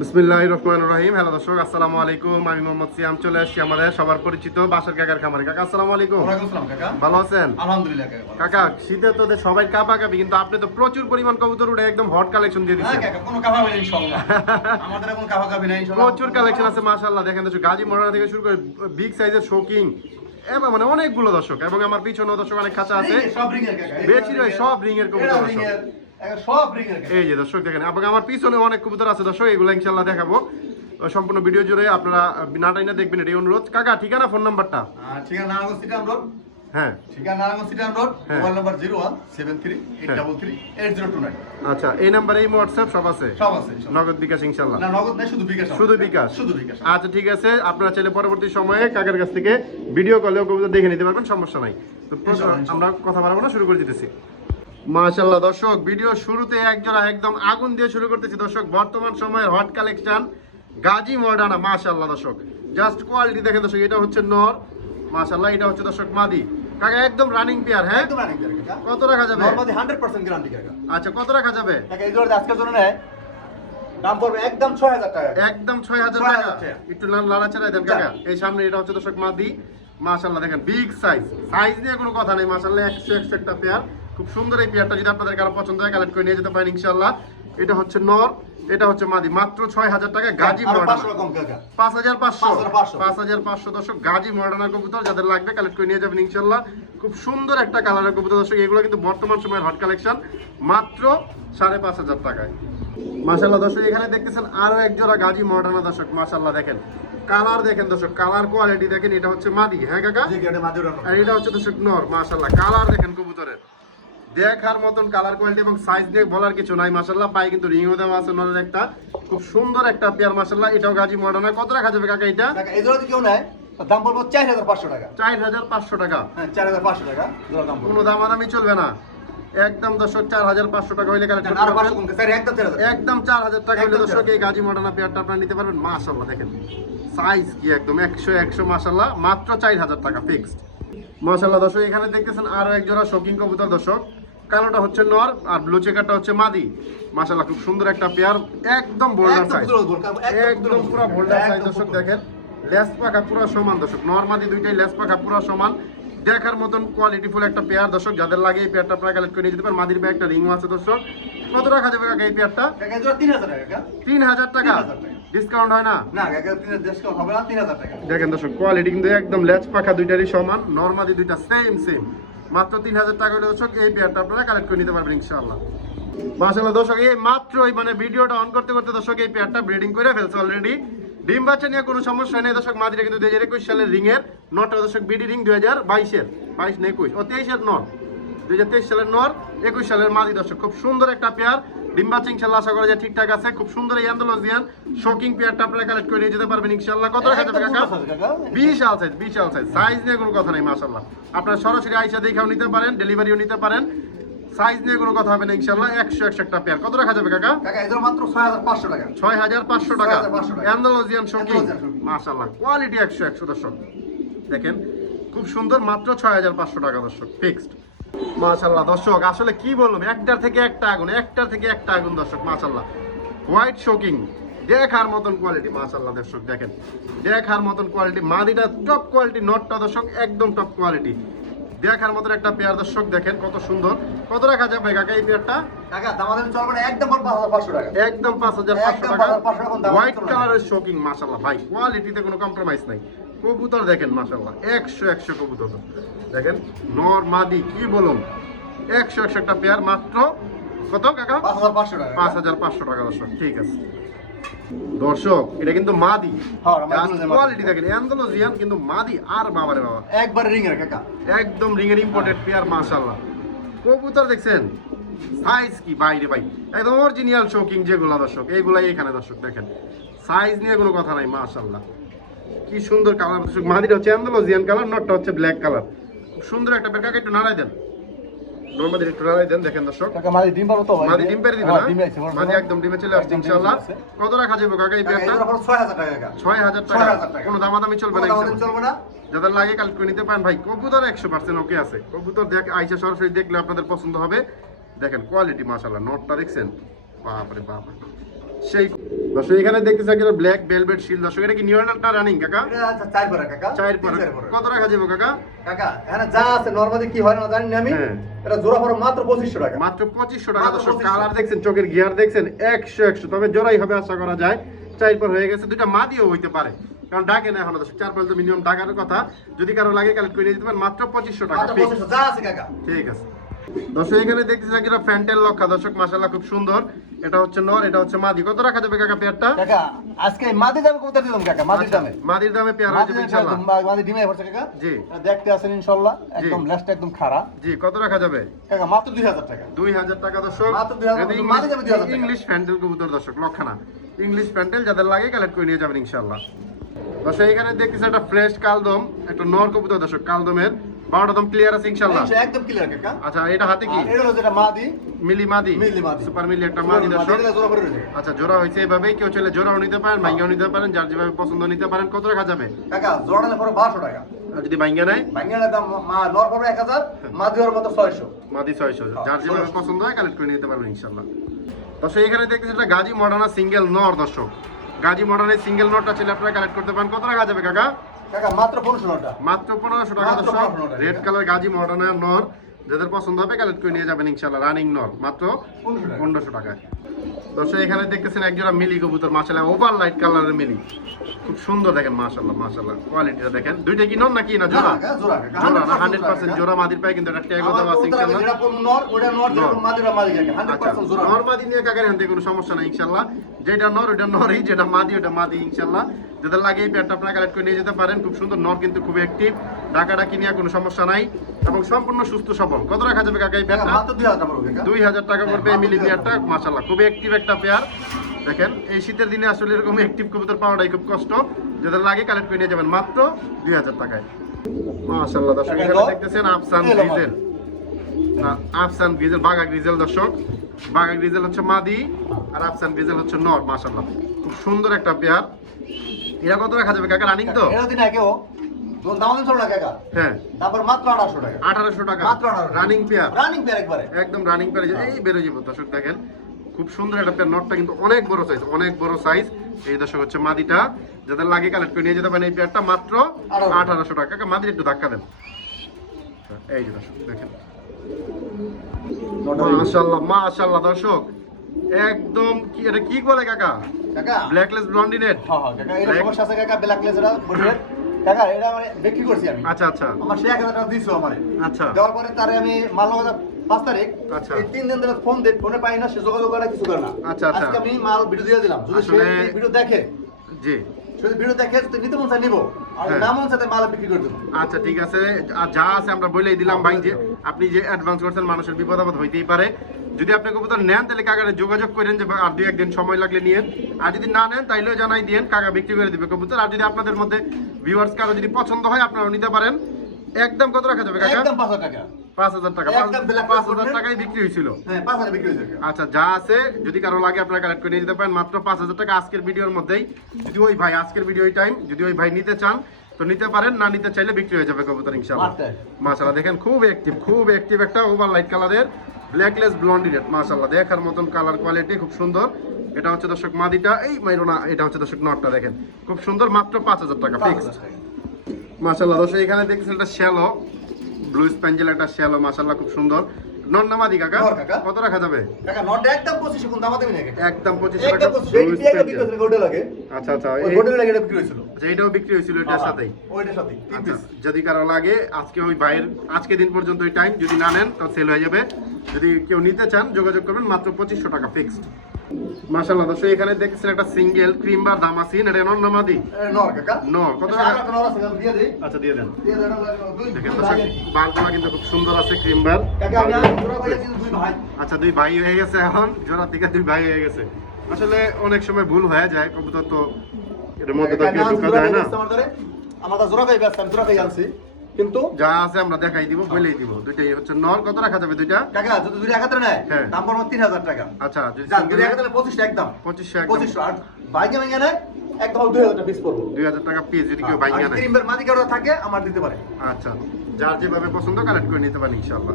বিসমিল্লাহির রহমানির রহিম। হ্যালো দর্শক, আসসালামু আলাইকুম। আমি মোহাম্মদ সিয়াম চলে আসছি আমাদের সবার পরিচিত বাসার কাকার খামারে। কাকা আসসালামু আলাইকুম। ওয়ালাইকুম আসসালাম কাকা। ভালো আছেন? আলহামদুলিল্লাহ কাকা, শীতে তো সবাই কাঁপাকাঁপি, কিন্তু আপনি তো প্রচুর পরিমাণ কবুতর উঠে একদম হট কালেকশন দিয়ে দিচ্ছেন। কাকা কোনো কাভাবে নেই ইনশাআল্লাহ। আমাদের এখন কাভাকাভি নাই ইনশাআল্লাহ। প্রচুর কালেকশন আছে মাশাআল্লাহ। দেখেন দর্শক, গাজী মডার্ন থেকে শুরু করে বিগ সাইজের শোকিং এবং মানে অনেকগুলো দর্শক, এবং আমার পিছনেও দর্শক অনেক খাঁচা আছে। সব রিং এর কাকা। বেশিরভাগ সব রিং এর কবুতর দর্শক। সব রিং এর কাকা। এই যে দর্শক দেখেন, এবং আমার পিছনে অনেক কবুতর আছে দর্শক, এগুলো ইনশাআল্লাহ দেখাবো। সম্পূর্ণ ভিডিও জুড়ে আপনারা নাটাইনা দেখবেন, এটাই অনুরোধ। কাকা ঠিকানা, ফোন নাম্বারটা? ঠিকানা নারায়ণগঞ্জ সিটি রোড। হ্যাঁ, ঠিকানা Narayanganj city road. Mobile number 01738338029। আচ্ছা, এই নাম্বারে এই হোয়াটসঅ্যাপ সব আছে? সব আছে ইনশাআল্লাহ। নগদ বিকাশ ইনশাআল্লাহ? না, নগদ নাই, শুধু বিকাশ। শুধু বিকাশ? শুধু বিকাশ। আচ্ছা ঠিক আছে, আপনারা চাইলে পরবর্তী সময়ে কাকার কাছ থেকে ভিডিও কলেও কবুতর দেখে নিতে পারবেন, সমস্যা নাই। তো আমরা কথা বাড়াবো না, শুরু করে দিতেছি। মাশাআল্লাহ দর্শক, ভিডিও শুরুতে একজোড়া একদম আগুন দিয়ে শুরু করতেছি দর্শক। বর্তমান সময়ের হট কালেকশন গাজী মডার্না। মাশাআল্লাহ দর্শক, জাস্ট কোয়ালিটি দেখেন দর্শক। এটা হচ্ছে নর, মাশাআল্লাহ। এটা হচ্ছে দর্শক মাদি। কাকা একদম রানিং পেয়ার? হ্যাঁ, একদম রানিং পেয়ার কাকা। কত রাখা যাবে? নরমালি 100% গ্যারান্টি কাকা। আচ্ছা, কত রাখা যাবে কাকা? এই জোড়া আজকের জন্য নেয় দাম পড়বে একদম 6000 টাকা। একদম 6000 টাকা। একটু লাড়াচাড়া দেন কাকা। এই সামনে এটা হচ্ছে দর্শক মাদি। মাশাআল্লাহ দেখেন, বিগ সাইজ। সাইজ নিয়ে কোনো কথা নেই, মাশাআল্লাহ 100 একটা পেয়ার। খুব সুন্দর এই পেয়ারটা, যদি আপনাদের কারো পছন্দ হয় কালেক্ট করে নিয়ে যেতে পারেন ইনশাআল্লাহ। এটা হচ্ছে নর, এটা হচ্ছে মাদি। মাত্র 6000 টাকা গাজী মডার্না। 5500 দর্শক, গাজী মডার্না কবুতর। যাদের লাগবে কালেক্ট করে নিয়ে যাবেন ইনশাআল্লাহ। খুব সুন্দর একটা কালারের কবুতর দর্শক। এগুলো কিন্তু বর্তমান সময়ের হট কালেকশন, মাত্র 5500 টাকায়। মাশাআল্লাহ দর্শক, এখানে দেখতেছেন আরো এক জোড়া গাজী মডার্না দর্শক। মাশাআল্লাহ দেখেন, কালার দেখেন দর্শক, কালার কোয়ালিটি দেখেন। এটা হচ্ছে মাদি, হ্যাঁ কাকা? আর এটা হচ্ছে দর্শক নর। মাশাআল্লাহ কালার দেখেন কবুতরের, দেখার মতন কালার কোয়ালিটি এবং সাইজ দিয়ে বলার কিছু নাই। মাশাআল্লাহ পায়ে কিন্তু রিংও দেওয়া আছে নরের একটা। খুব সুন্দর একটা পেয়ার মাশাআল্লাহ। এটাও গাজী মডার্না। কত রাখা যাবে কাকা এটা? কাকা এই জোড়া যদি কেউ নেয় দাম পড়বে 4500 টাকা। 4500 টাকা? হ্যাঁ, 4500 টাকা জোড়া দাম পড়বে। কোনো দামাদামি চলবে না, একদম দর্শক 4500 টাকা হইলে কালেক্ট করতে আর 500 পারবেন। কম স্যার, একদম 4000। একদম 4000 টাকা হইলে দর্শক এই গাজী মডার্না পেয়ারটা আপনারা নিতে পারবেন। মাশাআল্লাহ দেখেন সাইজ কি একদম 100 মাশাআল্লাহ। মাত্র 4000 টাকা ফিক্সড। মাশাআল্লাহ দর্শক, এখানে দেখতেছেন আরো এক জোড়া শৌকিং কবুতর দর্শক। কালোটা হচ্ছে নর আর ব্লু চেকারটা হচ্ছে মাদি। মাশাআল্লাহ খুব সুন্দর একটা পেয়ার, একদম বোল্ডার সাইজ, একদম পুরো বোল্ডার সাইজ দর্শক। দেখেন লেস পাখা পুরো সমান দর্শক, নর মাদি দুইটাই লেস পাখা পুরো সমান। দেখার মতন কোয়ালিটিফুল একটা পেয়ার দর্শক। যাদের লাগে এই পেয়ারটা আপনারা কালেক্ট করে নিয়ে যেতে পারেন। মাদির পেয়ার একটা রিংও আছে দর্শক। কত রাখা যাবে কাকা এই পেয়ারটা? কাকা এই জোড়া 3000 টাকা। 3000 টাকা? ডিসকাউন্ট হয় না? না কাকা, 3000 ডিসকাউন্ট হবে না, 3000 টাকা। দেখেন দর্শক, কোয়ালিটি কিন্তু একদম লেজ পাখা দুইটারই সমান, নরমাদি দুইটা সেম। মাত্র 3000 টাকা হলে দর্শক এই পেয়ারটা আপনারা কালেক্ট করে নিতে পারবেন ইনশাআল্লাহ। মাশাআল্লাহ দর্শক, এই মাত্রই মানে ভিডিওটা অন করতে করতে দর্শক এই পেয়ারটা ব্রিডিং করে ফেলছে অলরেডি। ডিম বাচ্চা নিয়ে কোনো সমস্যা নেই দর্শক। মাদিরা কিন্তু 2021 সালের রিং এর, নটটা দর্শক বিডি রিং 2022 না 21 ও 23 এর নর, 2023 সালের নর, 21 সালের মাদি দর্শক। খুব সুন্দর একটা পেয়ার, ডিম বাচ্চা ইনশাআল্লাহ আশা করা যায় ঠিকঠাক আছে। খুব সুন্দর এই অ্যান্ডালুসিয়ান শোকিং পেয়ারটা আপনারা কালেক্ট করে নিয়ে যেতে পারবেন ইনশাআল্লাহ। কত রাখা যাবে কাকা? বিশাল সাইজ, সাইজ নিয়ে কোনো কথা নেই মাশাআল্লাহ। আপনারা সরাসরি আইসা দেখাও নিতে পারেন, ডেলিভারিও নিতে পারেন। সাইজ নিয়ে কোনো কথা হবে না ইনশাআল্লাহ। 100 একটা পেয়ার। কত রাখা যাবে কাকা? কাকা এই জোড়া মাত্র 6500 টাকা। 6500 টাকা? 6500 টাকা। অ্যান্ডালুসিয়ান শোকিং মাশাআল্লাহ, কোয়ালিটি 100 দর্শক। দেখেন খুব সুন্দর, মাত্র 6500 টাকা দর্শক ফিক্সড। মাশাআল্লাহ দর্শক, আসলে কি বললাম, একটার থেকে একটা আগুন দর্শক। মাশাআল্লাহ হোয়াইট শোকিং, দেখার মতন কোয়ালিটি মাশাআল্লাহ দর্শক। দেখেন দেখার মতন কোয়ালিটি, মাদিটা টপ কোয়ালিটি, নটটা দর্শক একদম টপ কোয়ালিটি। দেখার মতন একটা পেয়ার দর্শক। দেখেন কত সুন্দর। কত রাখা যাবে কাকা এই পেয়ারটা? কাকা দামাদামি চলবে না, একদম 5500 টাকা। একদম 5500 টাকা। হোয়াইট কালারের শোকিং মাশাআল্লাহ ভাই, কোয়ালিটিতে কোনো কম্প্রোমাইজ নাই। কবুতর দেখেন মাশাআল্লাহ 100 কবুতর দেখেন, নর মাদি কি বলুন, 100 একটা পেয়ার। মাত্র কত কাকা? 5500 টাকা। 5500 টাকা দর্শক, ঠিক আছে দর্শক। এটা কিন্তু মাদি, কোয়ালিটি দেখেন অ্যান্ডালুসিয়ান কিন্তু মাদি। আর বাবারে বাবা, একবার রিং এর কাকা, একদম রিং এর ইম্পোর্টেড পেয়ার মাশাআল্লাহ। কবুতর দেখছেন সাইজ কি বাইরে ভাই, একদম অরিজিনাল শোকিং যেগুলো দর্শক, এইগুলাই এখানে দর্শক। দেখেন সাইজ নিয়ে কোনো কথা নাই মাশাআল্লাহ। কি সুন্দর কালার দর্শক। মাদিটা হচ্ছে অ্যান্ডালুসিয়ান কালার, নটটা হচ্ছে ব্ল্যাক কালার। খুব সুন্দর একটা পেয়ার। কাকা একটু নাড়াই দেন, নরমালি একটু নাড়াই দেন। দেখেন দর্শক, কাকা মাদি ডিম পারো তো ভাই? মাদি ডিম পেরে দিবে না? মাদি একদম ডিমে চলে আসছে ইনশাআল্লাহ। কত রাখা যাবে কাকা এই পেয়ারটা? 6000 টাকা কাকা। 6000 টাকা? কোনো দামাদামি চলবে না ইনশাআল্লাহ। চলবে না, যাদের লাগে কালেক্ট করে নিতে পারেন ভাই। কবুতর 100% ওকে আছে। কবুতর দেখ আইসা সরাসরি দেখলে আপনাদের পছন্দ হবে। দেখেন কোয়ালিটি মাশাআল্লাহ, নটটা দেখছেন, বাপরে বাপ সেই দর্শক এখানে দেখতেছি একটা ব্ল্যাক ভেলভেট শিল। দর্শক এটা কি নিউ অর্ডারটা রানিং কাকা? এটা 4 পরা কাকা। 4 পরা। কত টাকা যাবে কাকা? কাকা এখানে যা আছে নরমালি কি হয় না জানি না আমি। এটা জোড়া পড়া মাত্র 2500 টাকা। মাত্র 2500 টাকা। দর্শক কালার দেখছেন, চোখের গিয়ার দেখছেন 100 তবে জোড়াই হবে আশা করা যায়। 4 পর হয়ে গেছে, দুইটা মাদিও হইতে পারে কারণ ডাকে না এখন। দর্শক 4 পর তো মিনিমাম ডাকার কথা। যদি কারো লাগে কালেক্ট করে নিয়ে যেতে পারেন মাত্র 2500 টাকা। মাত্র 2500 যা আছে কাকা। ঠিক আছে দর্শক এখানে দেখতেছি একটা ফ্যান্টেল লক্ষা। দর্শক মাশাআল্লাহ খুব সুন্দর। এটা হচ্ছে নর, এটা হচ্ছে মাদি। কত রাখা যাবে কাকা পেয়ারটা? কাকা আজকে মাদি দামে কত দিলাম কাকা? মাদির দামে। মাদির দামে পেয়ার হয়ে যাবে ইনশাআল্লাহ। মাদি ডিমে পড়ছে কাকা। জি দেখতে আছেন ইনশাআল্লাহ একদম লাস্টটা একদম খাড়া। জি কত রাখা যাবে কাকা? মাত্র 2000 টাকা। 2000 টাকা দর্শক। মাত্র 2000 টাকা। মাদি দামে 2000 টাকা। ইংলিশ ফ্যান্টেল কবুতর দর্শক লক্ষানা। ইংলিশ ফ্যান্টেল যাদের লাগে কালেক্ট করে নিয়ে যাবেন ইনশাআল্লাহ। দর্শক এখানে দেখতেছি একটা ফ্রেশ কালদম, একটা নর কবুতর দর্শক কালদমের। 12টা দম ক্লিয়ার আছে ইনশাআল্লাহ। একদম ক্লিয়ার কাকা। আচ্ছা এটা হাতে কি? এটা হলো যেটা মাদি। মিলি মাদি। মিলি মাদি। সুপার মিলি একটা মাদি দর্শক। এটা জোড়া পড়ে রয়েছে। আচ্ছা জোড়া হইছে এভাবেই, কেউ চলে জোড়াও নিতে পারেন, ভাঙ্গাও নিতে পারেন, যার যেভাবে পছন্দ নিতে পারেন। কত রাখা যাবে কাকা? জোড়া নিলে পড়ে 1200 টাকা। আর যদি ভাঙ্গা নেয়? বাঙ্গালের দাম নর পড়বে 1000, মাদি ওর মতো 600। মাদি 600, যার যেভাবে পছন্দ হয় কালেক্ট করে নিতে পারবেন ইনশাআল্লাহ। দর্শক এখানে দেখতেছি একটা গাজী মডার্না সিঙ্গেল নর দর্শক। গাজী মডার্নের সিঙ্গেল নরটা ছিল আপনারা কালেক্ট করতে পারেন। কত টাকা যাবে কাকা? কাকা মাত্র 1500 টাকা। মাত্র 1500 টাকা দর্শক। রেড কালার গাজী মডার্নের নর, যাদের পছন্দ হবে কালেক্ট করে নিয়ে যাবেন ইনশাআল্লাহ। রানিং নর মাত্র 1500 টাকায়। দর্শক এখানে দেখতেছেন একজোড়া মিলি কবুতর মাশাআল্লাহ, ওভার লাইট কালারের মিলি। খুব সুন্দর দেখেন মাশাআল্লাহ মাশাআল্লাহ। কোয়ালিটিটা দেখেন। দুইটা কি নর নাকি না জোড়া? জোড়া জোড়া 100% জোড়া। মাদির পায়ে কিন্তু একটা ট্যাগ দেওয়া আছে ইনশাআল্লাহ। যেটা নর ওটা নর, যেটা মাদিরা মাদি কাকা 100% জোড়া। নর মাদি নিয়ে কাকার হাতে কোনো সমস্যা নাই ইনশাআল্লাহ। যেটা নর ওটা নরই, যেটা মাদি ওটা মাদি ইনশাআল্লাহ। যাদের লাগে এই পেয়ারটা আপনারা কালেক্ট করে নিয়ে যেতে পারেন। খুব সুন্দর নর, কিন্তু খুব অ্যাক্টিভ, ডাকাডাকি নিয়ে কোনো সমস্যা নাই এবং সম্পূর্ণ সুস্থ সবল। কত রাখা যাবে কাকা এই পেয়ারটা? মাত্র 2000 টাকা পড়বে কাকা। 2000 টাকা পড়বে এই মিলি পেয়ারটা মাশাআল্লাহ। খুব অ্যাক্টিভ একটা পেয়ার দেখেন। এই শীতের দিনে আসলে এরকম অ্যাক্টিভ কবুতর পাওয়াটাই খুব কষ্ট। যাদের লাগে কালেক্ট করে নিয়ে যাবেন মাত্র 2000 টাকায় মাশাআল্লাহ। দর্শক এখানে দেখতেছেন আফসান গ্রিজেল। না আফসান গ্রিজেল, বাগা গ্রিজেল দর্শক। বাগা গ্রিজেল হচ্ছে মাদি আর আফসান গ্রিজেল হচ্ছে নর মাশাআল্লাহ। খুব সুন্দর একটা পেয়ার। এরা কত রাখা যাবে কাকা? রানিং তো? এরা দিন আগেও দাম দিন না কাকা। হ্যাঁ তারপর মাত্র 1800 টাকা। 1800 টাকা মাত্র 1800 রানিং পেয়ার। রানিং পেয়ার একবারে একদম রানিং পেয়ার। এই বেরো যাবে দর্শক দেখেন। খুব সুন্দর একটা পেয়ার। নটটা কিন্তু অনেক বড় সাইজ, অনেক বড় সাইজ। এই দর্শক হচ্ছে মাদিটা, যাদের লাগে কালেক্ট করে নিয়ে যেতে পারেন এই পেয়ারটা মাত্র 1800 টাকা। কাকা মাদির একটু ধাক্কা দেন। এই যে দর্শক দেখেন মাশাআল্লাহ মাশাআল্লাহ দর্শক একদম কি এটা কি বলে কাকা? কাকা ব্ল্যাকলেস ব্লন্ডিনেট। হ্যাঁ হ্যাঁ কাকা এটা সমস্যা আছে কাকা, ব্ল্যাকলেস এটা বুঝলেন কাকা? এটা মানে বিক্রি করছি আমি। আচ্ছা আচ্ছা। আমার সে 1000 টাকা দিছো আমারে। আচ্ছা দেওয়ার পরে তারে আমি মাল লাগা 5 তারিখ। আচ্ছা। এই 3 দিন ধরে ফোন দেই, ফোনে পাই না, সে যোগাযোগ করে কিছু করে না। আচ্ছা আচ্ছা। আজকে আমি মাল ভিডিও দিয়ে দিলাম। যদি সে আসলে- ভিডিও দেখে, জি যদি ভিডিও দেখে যদি নিতে মন চায় নিব, আর হ্যাঁ। না মন চায় মাল বিক্রি করে দেব। আচ্ছা ঠিক আছে। আর যা আছে আমরা বলেই দিলাম ভাই, যে আপনি যে অ্যাডভান্স করছেন মানুষের বিপদ আপদ হইতেই পারে। যদি আপনি কবুতর নেন তাহলে কাকারে যোগাযোগ করেন যে আর 2-1 দিন সময় লাগলে নিয়েন। আর যদি না নেন তাইলেও জানাই দিয়েন, কাকা বিক্রি করে দিবে কবুতর। আর যদি আপনাদের মধ্যে ভিউয়ার্স কারো যদি পছন্দ হয় আপনারাও নিতে পারেন। একদম কত রাখা যাবে কাকা? একদম 5000 টাকা। 5000 টাকা। একদম black 5000 টাকায় বিক্রি হয়েছিল। হ্যাঁ 5000 বিক্রি হয়েছে কাকা। আচ্ছা যা আছে যদি কারো লাগে আপনারা কালেক্ট করে নিয়ে যেতে পারেন মাত্র 5000 টাকা আজকের ভিডিওর মধ্যেই। যদি ওই ভাই আজকের ভিডিও টাইম যদি ওই ভাই নিতে চান তো নিতে পারেন, না নিতে চাইলে বিক্রি হয়ে যাবে কবুতর ইনশাআল্লাহ। মাশাআল্লাহ দেখেন খুব অ্যাক্টিভ একটা ওভার লাইট কালারের ব্ল্যাকলেস ব্লন্ডিনেট মাশাআল্লাহ। দেখার মতন কালার কোয়ালিটি খুব সুন্দর। এটা হচ্ছে দর্শক মাদিটা, এই মাইরোনা এটা হচ্ছে দর্শক নটটা দেখেন খুব সুন্দর। মাত্র 5000 টাকা ফিক্সড মাশাআল্লাহ। দর্শক এখানে দেখছেন এটা শ্যালো ব্লু স্প্যাঞ্জেল, একটা শ্যালো মাশাআল্লাহ খুব সুন্দর। নর না মাদি কাকা? কত রাখা যাবে কাকা? নট একদম 2500 কোন দাম দেবেন নাকি? একদম 2500 টাকা। একদম 2500 টাকা বিক্রি হয়েছিল গোডে লাগে। আচ্ছা আচ্ছা। ওই গোডে লাগে এটা বিক্রি হয়েছিল। আচ্ছা এটাও বিক্রি হয়েছিল এটার সাথেই? ওইটার সাথে 3 আচ্ছা, পিস। যদি কারো লাগে আজকে ওই ভাইয়ের আজকে দিন পর্যন্ত ওই টাইম, যদি না নেন তো সেল হয়ে যাবে। যদি কেউ নিতে চান যোগাযোগ করবেন মাত্র 2500 টাকা ফিক্সড মাশাআল্লাহ। দর্শক এখানে দেখছেন একটা সিঙ্গেল ক্রিম বার দামাসিন। এটা নর না মাদি? নর কাকা। নর। কত টাকা? টাকা নর আছে দিয়ে দেই। আচ্ছা দিয়ে দেন। দিয়ে দেন দেখেন দর্শক বারগুলো কিন্তু খুব সুন্দর আছে ক্রিম বার। কাকা আমি জোড়া করে দিন দুই ভাই। আচ্ছা 2 ভাই হয়ে গেছে এখন, জোড়া থেকে 2 ভাই হয়ে গেছে। আসলে অনেক সময় ভুল হয়ে যায়, কবুতর তো এর মধ্যে তো কেউ ঢোকা যায় না। আমার তো জোড়া করে ব্যস্ত, আমি জোড়া করে আনছি কিন্তু যা আছে আমরা দেখাই দিব, বলেই দিব। দুইটাই হচ্ছে নর। কত রাখা যাবে দুইটা? কাকা যদি দুই একাত্রে নেয় হ্যাঁ। দাম পড়বে 3000 টাকা। আচ্ছা যদি যান দুই একাত্রে 2500 একদম 2500 একদম 2500 আর বাইকে ভেঙে নেয় একদম 2000 টাকা পিস পড়বে। 2000 টাকা পিস যদি কেউ বাইক আর নেয়। ক্রিমের মাদি কারো থাকে আমার দিতে পারে। আচ্ছা যার যেভাবে পছন্দ কালেক্ট করে নিতে পারেন ইনশাআল্লাহ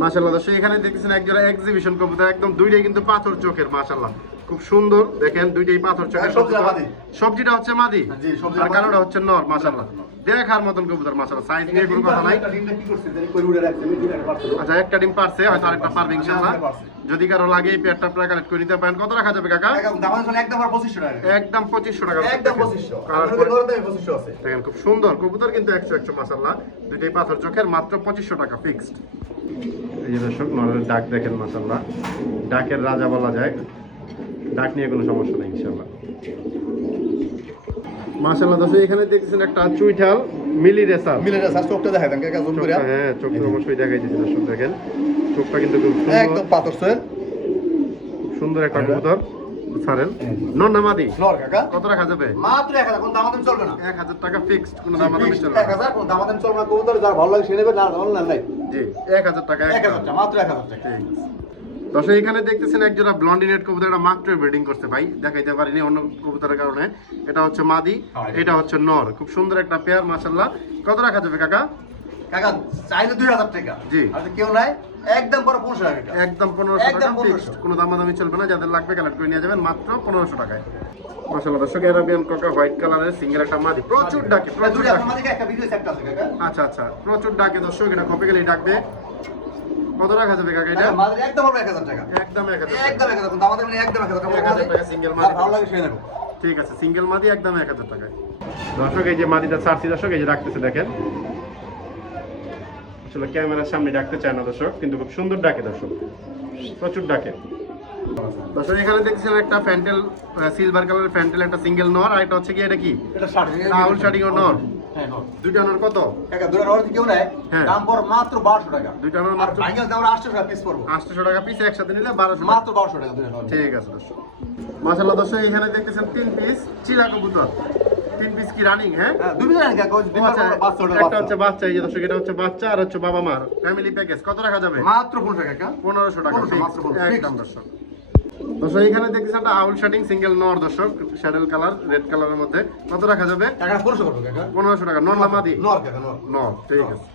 মাশাআল্লাহ। দর্শক এখানে দেখতেছেন এক জোড়া এক্সিবিশন কবুতর, একদম দুইটাই কিন্তু পাথর চোখের মাশাআল্লাহ। খুব সুন্দর দেখেন দুইটাই পাথর চোখের সবজিটা কবুতর। মাদি। সবজিটা হচ্ছে মাদি জি, সবজিটা আর মাদি। কালোটা হচ্ছে নর মাশাআল্লাহ দেখার মতন কবুতর মাশাআল্লাহ সাইজ নিয়ে কোনো কথা নাই ডিমটা কি করছে জানি কই উড়ে রাখছে আমি ডিমটা পারছো আচ্ছা একটা ডিম পারছে হয়তো আরেকটা পারবে ইনশাআল্লাহ যদি কারো লাগে এই পেয়ারটা আপনারা কালেক্ট করে নিতে পারেন কত রাখা যাবে কাকা একদম দাম আছে একদম আর 2500 টাকা একদম 2500 টাকা একদম 2500 কালার আমাদের ঘরে 2500 আছে দেখেন খুব সুন্দর কবুতর কিন্তু 100 মাশাআল্লাহ দুইটাই পাথর চোখের মাত্র 2500 টাকা ফিক্সড এই যে দর্শক নরের ডাক দেখেন মাশাআল্লাহ ডাকের রাজা বলা যায় ডাক নিয়ে কোনো সমস্যা নেই ইনশাআল্লাহ মাশাআল্লাহ দর্শক এখানে দেখছেন একটা চুইঠাল মিলি রেসার মিলে যা চোখটা দেখাই দেন কাকা জুম করে হ্যাঁ চোখটা অবশ্যই দেখাই দিচ্ছি দর্শক দেখেন চোখটা কিন্তু খুব একদম সুন্দর পাথর সোয়েল সুন্দর একটা কবুতর ছাড়েন নর নামাদি নর কাকা কত রাখা যাবে মাত্র 1000 কোন দাম আমাদের চলবে না 1000 টাকা ফিক্সড কোনো দাম দামি চলবে না 1000 কোন দাম আমাদের চলবে না কবুতর যার ভালো লাগে সে নেবে না ভালো না নাই জি 1000 টাকা 1000 টাকা মাত্র 1000 টাকা ঠিক আছে। দর্শক এখানে দেখতেছেন একজোড়া ব্লন্ডিনেট কবুতর এটা মাত্র ব্রিডিং করছে ভাই দেখাইতে পারিনি অন্য কবুতরের কারণে এটা হচ্ছে মাদি এটা হচ্ছে নর খুব সুন্দর একটা পেয়ার মাশাআল্লাহ কত রাখা যাবে কাকা কাকা চাইলে 2000 টাকা জি। আর কেউ নাই একদম বড় 1500 টাকা একদম 1500 একদম টাকা 1500 ফিক্সড কোনো দামাদামি চলবে না যাদের লাগবে কালেক্ট করে নিয়ে যাবেন মাত্র 1500 টাকায় মাশাআল্লাহ দর্শক অ্যারাবিয়ান কোকা হোয়াইট কালারের সিঙ্গেল একটা মাদি প্রচুর ডাকে প্রচুর দুটো ডাকে আমাদের একটা ভিডিও সেট আছে কাকা আচ্ছা আচ্ছা প্রচুর ডাকে দর্শক এটা কপি গেলেই ডাকবে কত রাখা যাবে কাকা এটা আমাদের একদম হবে 1000 টাকা একদম 1000 টাকা একদম 1000 কোন দাম আমাদের একদম 1000 টাকা 1000 টাকা সিঙ্গেল মাদি ভালো লাগে সে নেবে ঠিক আছে সিঙ্গেল মাদি একদম 1000 টাকায় দর্শক এই যে মাদিটা ছাড়ছি দর্শক এই যে রাখতেছে দেখেন আসলে ক্যামেরার সামনে ডাকতে চায় না দর্শক কিন্তু খুব সুন্দর ডাকে দর্শক প্রচুর ডাকে দর্শক এখানে দেখছেন একটা ফ্যান্টেল সিলভার কালারের ফ্যান্টেল একটা সিঙ্গেল নর আর এটা হচ্ছে কি এটা কি এটা 60 রাহুল শাড়ি ও নর হ্যাঁ নর দুইটা নর কত কাকা দুটো নর কেউ নাই হ্যাঁ। দাম পড় মাত্র 1200 টাকা দুইটা নর আর মাত্র ফাইনাল দাম 800 টাকা পিস পড়বো 800 টাকা পিস একসাথে নিলে 1200 মাত্র 1200 টাকা দুটো নর ঠিক আছে দর্শক মাশাআল্লাহ দর্শক এখানে দেখতেছেন 3 পিস চিলা কবুতর 3 পিস কি রানিং হ্যাঁ হ্যাঁ দুটো না কাকা ওই দুটো আচ্ছা, বাচ্চা একটা হচ্ছে বাচ্চা এই যে দর্শক এটা হচ্ছে বাচ্চা আর হচ্ছে বাবা মার ফ্যামিলি প্যাকেজ কত রাখা যাবে মাত্র 1500 টাকা 1500 টাকা 1500 মাত্র 1500 একদম দর্শক দর্শক এখানে দেখতেছেন একটা আউল শার্টিং সিঙ্গেল নর দর্শক শ্যাডেল কালার রেড কালারের মধ্যে কত রাখা যাবে টাকা 1500 করবে কাকা 1500 টাকা নর লামাদি নর কাকা নর নর ঠিক আছে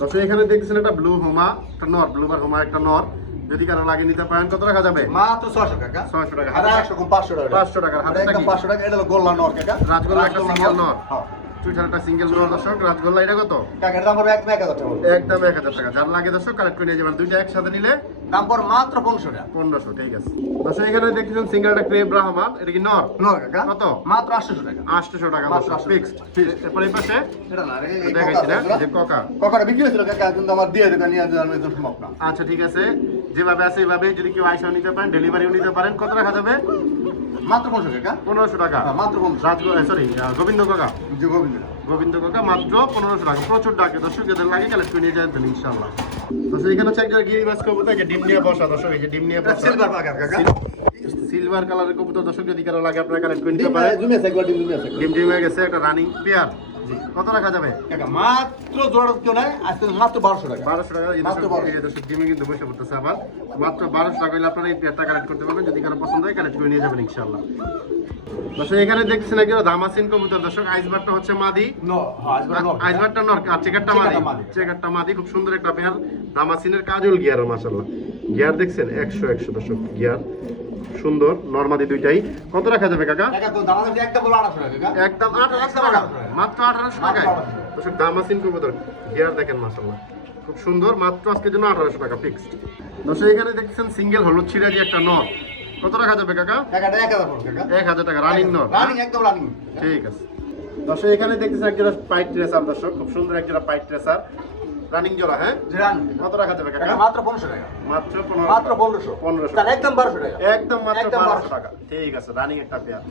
দর্শক এখানে দেখতেছেন একটা ব্লু হোমা একটা নর ব্লু বার হোমা একটা নর যদি কারো লাগে নিতে পারেন কত রাখা যাবে মাত্র 600 টাকা 600 টাকা আর 100 কম 500 টাকা 500 টাকা হাতে একদম কি 500 টাকা এটা হলো গোল্লা নর কাকা রাজগোল্লা একটা সিঙ্গেল নর হ্যাঁ চুইঠাল একটা সিঙ্গেল নর দর্শক রাজগোল্লা এটা কত কাকা এর দাম পড়বে একদম 1000 টাকা একদম 1000 টাকা যার লাগে দর্শক কালেক্ট করে নিয়ে যাবেন দুইটা একসাথে নিলে দাম পড় মাত্র 1500 টাকা 1500 ঠিক আছে দর্শক এখানে দেখছেন সিঙ্গেলটা ক্রেপ ব্রাহ্মণ এটা কি নর নর কাকা কত মাত্র 800 টাকা 800 টাকা মাত্র দর্শক 800 ফিক্সড এরপর এই পাশে এটা না এই দেখাইছি না এই যে কোকা ককাটা বিক্রি হয়েছিল কাকা কিন্তু আমার দিয়ে দেন নিয়ে যাওয়ার মতো সম্ভব না আচ্ছা ঠিক আছে যেভাবে আছে এইভাবে যদি কেউ আইসা নিতে পারেন ডেলিভারিও নিতে পারেন কত রাখা যাবে মাত্র 1500 টাকা 1500 টাকা হ্যাঁ, মাত্র 1500 রাজগোল্লা সরি গোবিন্দ কাকা জি গোবিন্দ গোবিন্দ কাকা মাত্র 1500 টাকা প্রচুর ডাকে দর্শক যাদের লাগে কালেক্ট করে নিয়ে যাবেন ইনশাআল্লাহ দর্শক এখানে হচ্ছে একটা গিরিবাজ কবুতর যে ডিম নিয়ে বসা দর্শক এই যে ডিম নিয়ে বসা সিলভার পাকার কাকা সিলভার কালারের কবুতর দর্শক যদি কারো লাগে আপনারা কালেক্ট করে নিতে পারেন জুমে আছে একবার জুমে আছে ডিম ডিম হয়ে গেছে একটা রানিং পেয়ার কত রাখা যাবে কাকা মাত্র জোড়া কেউ নাই আজকে মাত্র 1200 টাকা 1200 টাকা এই মাত্র 1200 এই দর্শক ডিমে কিন্তু বসে পড়তেছে আবার মাত্র 1200 টাকা হলে আপনারা এই পেয়ারটা কালেক্ট করতে পারবেন যদি কারো পছন্দ হয় কালেক্ট করে নিয়ে যাবেন ইনশাআল্লাহ দর্শক এখানে দেখছেন একজন দামাসিন কবুতর দর্শক আইসবারটা হচ্ছে মাদি নো আজকে নর আইসবারটা নর আর চেকারটা মাদি চেকারটা মাদি খুব সুন্দর একটা পেয়ার দামাসিনের কাজল গিয়ার মাশাআল্লাহ গিয়ার দেখছেন 100 দর্শক গিয়ার সুন্দর নরমাদি দুইটাই কত রাখা যাবে কাকা কাকা তো দাম আছে একদম বড় 800 টাকা কাকা একদম 1800 টাকা মাত্র 1800 টাকায় দর্শক দামাসিন কবুতর গিয়ার দেখেন মাশাআল্লাহ খুব সুন্দর মাত্র আজকের জন্য 1800 টাকা ফিক্সড দর্শক এখানে দেখছেন সিঙ্গেল হলুদ ছিড়াজি একটা নর কত রাখা যাবে কাকা কাকাটা 1000 পড়বে কাকা 1000 টাকা রানিং নর রানিং একদম রানিং ঠিক আছে দর্শক এখানে দেখতেছেন একজোড়া পাইট ট্রেসার দর্শক খুব সুন্দর একজোড়া পাইট ট্রেসার রানিং জোড়া হ্যাঁ রানিং কত রাখা যাবে কাকা কাকা মাত্র 1500 টাকা মাত্র মাত্র 1500 1500 তার একদম 1200 টাকা একদম মাত্র একদম 1200 টাকা ঠিক আছে রানিং একটা পেয়ার